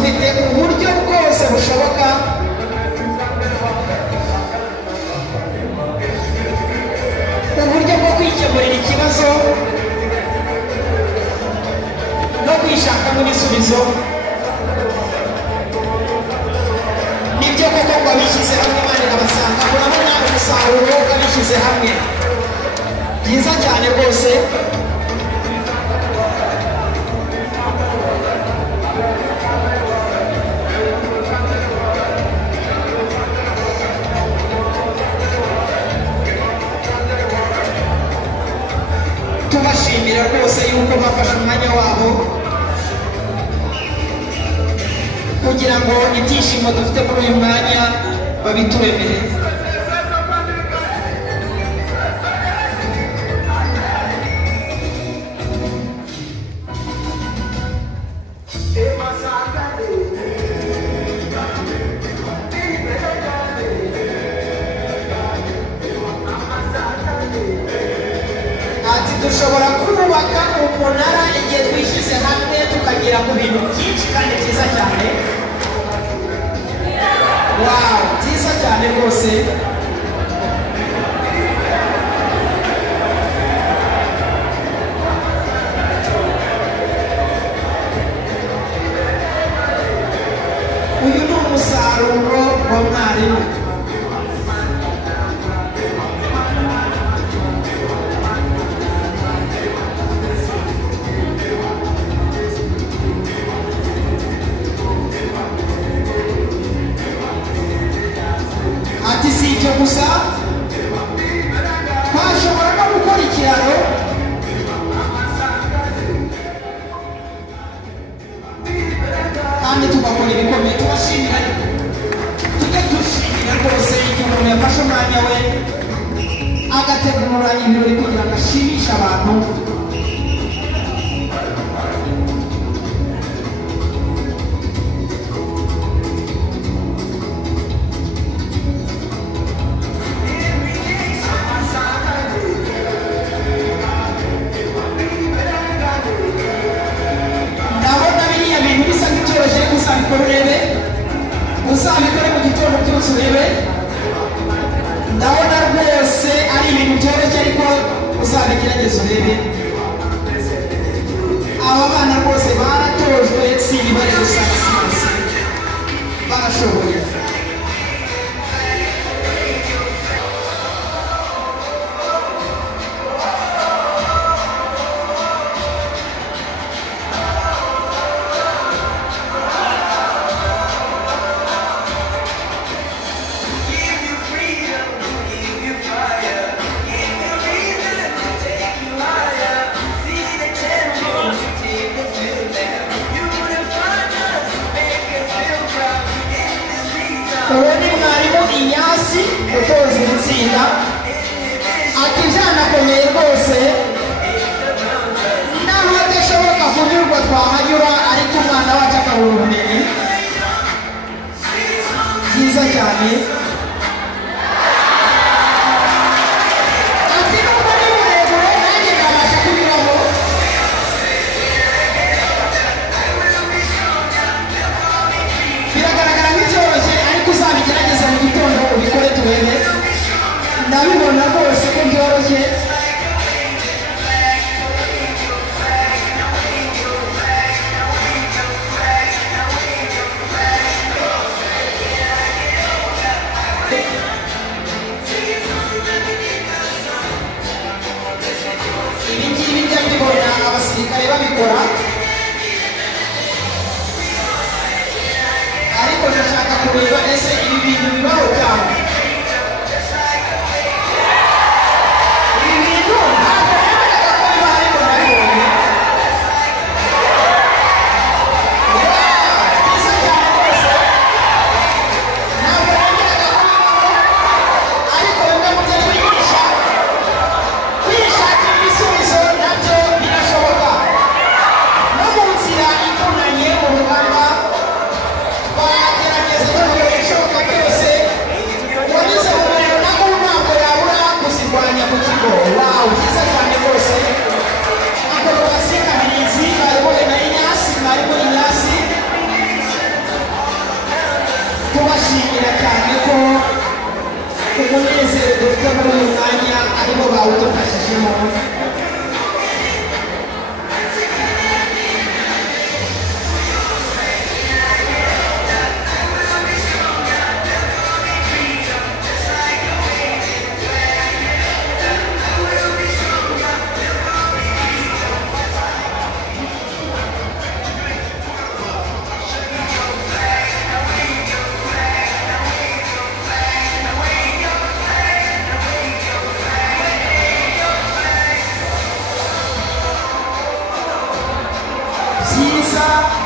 dufite uburyo bwose bushoboka uburyo bwo kwikemurira ikibazo no kwishakamo ibisubizo. Nibyo koko ngo abishyize hamwe Imana irabasanga. Urabona umusaruro w'abishyize hamwe byiza cyane rwose. Tubashimira rwose yuko bafashe umwanya wabo kugira ngo ibyishimo dufite muri uyu mwanya babituremere. Ati dushobora kubaka umunara igihe twishyize hamwe tukagera ku bintu byinshi kandi byiza cyane. Wow, byiza cyane rwose. Uyu ni umusaruro wa mwarimu. Ati si icyo gusa, twashobora no gukora ikiraro kandi tugakora ibikomeye. Tubashimira, tujye dushimira rwose igihe umuntu yafashe umwanya we agategura ibirori kugira ngo ashimishe abantu. Uzabikore mu gitondo cyose urebe. Ndabona rwose ari ibintu byoroshye ariko uzabigerageza urebe. Aba bana rwose baratojwe si ibibare gusa, barashoboye. Uwo ni mwarimu Inyasi utoza itsinda. Ati byanakomeye rwose, naho adashoboka kunyurwa twahanyura ariko umwana wacu akabura ubumenyi. Byiza cyane. Ati nubwo ni burebure nanjye nabasha kunyuraho. Biragaragara nk'ibyoroshye ariko uzabigerageza mu gitondo ubikore turebe. Ndabibona rwose ko byoroshye. Ibi ngibi njya mbibona abasirikare babikora, ariko ndashaka kureba ese ibi bintu bibaho cyane. Ibi bintu ntabwo nemeraga ko biba ariko ndabibonye. Byiza cyane rwose. Ntabwo nemeraga ko bibaho ariko bimwe mu byo twigisha, kwishakira ibisubizo nabyo birashoboka. No mu nzira ivunanye mu rugamba twagerageza ibishoboka byose bafashemo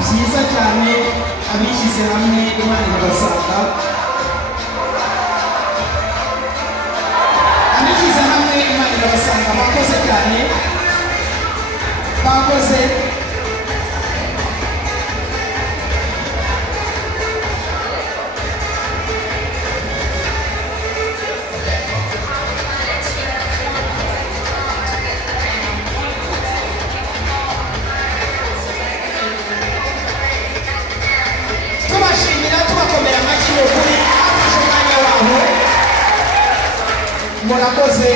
byiza cyane abishyize hamwe Imana irabasanga abishyize hamwe Imana irabasanga bakoze cyane bakoze murakoze